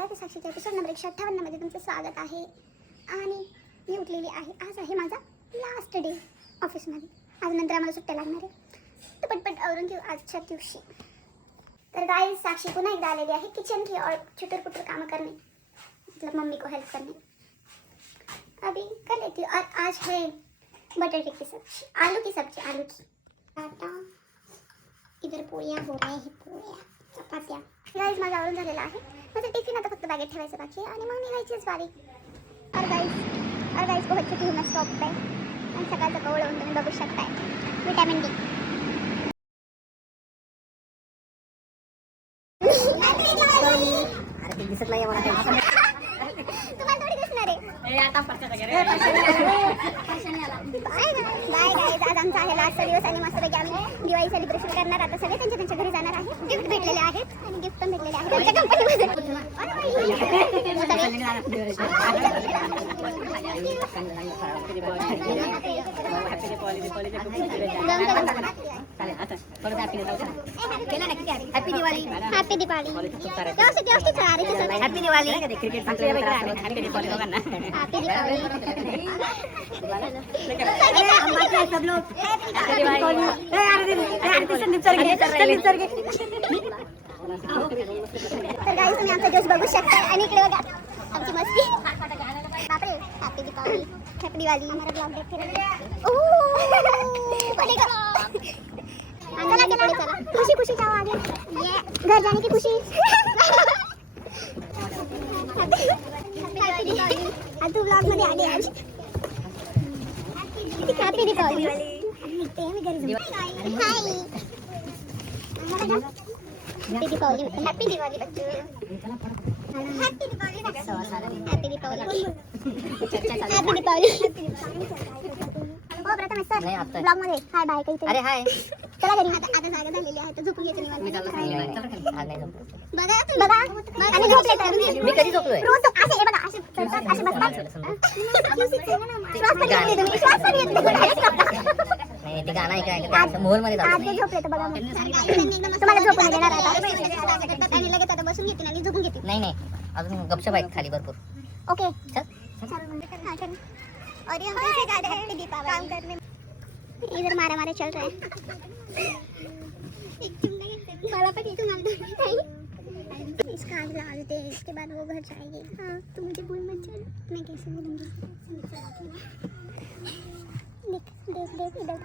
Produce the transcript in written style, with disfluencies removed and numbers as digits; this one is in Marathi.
लाईफ साक्षीच्या एपिसोड नंबर 158 मध्ये तुमचं स्वागत आहे. आणि मी उठलेली आहे. आज आहे माझा लास्ट डे ऑफिसमध्ये. आज नंतर आम्हाला सुट्ट्या लागणार आहे, तर पटपट आवरून घेऊ आजच्या दिवशी. तर गाइस, साक्षी पुन्हा एकदा आलेली आहे किचन की और छुटर पुटर काम करने, मतलब मम्मी को हेल्प करने. अभी कर लेती हूँ. और आज है बटाटे की सब्जी, आलू की सब्जी, आलू की टाटा. इधर पोळ्या हो रहा है, पोळ्या चपात्या. गाइस, माझं आवरून झालेलं आहे. माझं टिफिन आता फक्त बॅगेत ठेवायचं बाकी आहे आणि मग निघायचीच बारी. और गाइस बहुत चुकी हूँ मैं स्टॉप पे. आणि सकाळचं कवळं तुम्ही बघू शकताय. Vitamin D. अरे दिसत नाही मला काही. तुम्हाला थोडी दिसणार आहे. आता पडतात वगैरे. बाय गाइस, आज आमचा आहे लास्टचा दिवस आणि मस्तपैकी आम्ही दिवाळी सेलिब्रेशन करणार. आता सगळे त्यांच्या घरी जाणार आहे. गिफ्ट भेटलेले आहेत आणि गिफ्ट पण भेटलेले आहेत आमच्या कंपनीमध्ये. हॅपी दिवाळी. हॅपी दिवाळी. व्यवस्थित happy Diwali. Cricket happy Diwali दोघांना. हॅपी दिवाळी. सब लोग तर गाइस, तुम्ही आमचा जोश बघू शकता. आणि इकडे बघा आमची मस्ती. बापरे, हॅपी दिवाळी. हॅपी दिवाळी. हमारा ब्लॉग देख फिर. चला चला चला, खुशी खुशी जाओ आगे. ये घर जाने की खुशी. हॅपी दिवाळी. आज तू ब्लॉग मध्ये आली आज. हॅपी दिवाळी. निघते मी घरी जाऊन. Hi. Happy Diwali. Happy Diwali बच्चू. Happy Diwali. Happy Diwali. Happy Diwali. हो प्रथम सर, ब्लॉग मध्ये हाय बाय काही. अरे हाय. चला घरी. आता जागा झालेली आहे, तर झोपून घ्यायचं निवांत. मी बघा बघा आणि झोपले तर मी कधी झोपलोय? रोज असे हे बघा, असे चढतात, असे बसतात. श्वास पण घेत नाही तुम्ही. श्वास पण घेत नाही. नाही, ते गाणं ऐकायला मोहल मध्ये आज ते झोपले तर बघा मग. तुम्हाला झोपून देणार आता. आणि लगेच आता बसून घेते आणि झोपून घेते. नाही अजून गपशप आहेत खाली भरपूर. ओके चल और ये हम कैसे जा रहे हैं दीपावली काम करने. इधर मारा चल रहा है. मला पण एक इसका आज डालते हैं, इसके बाद वो घर जाएगी. हाँ, तो मुझे बोल मत चल, मैं कैसे बोलूँगी. देख इधर.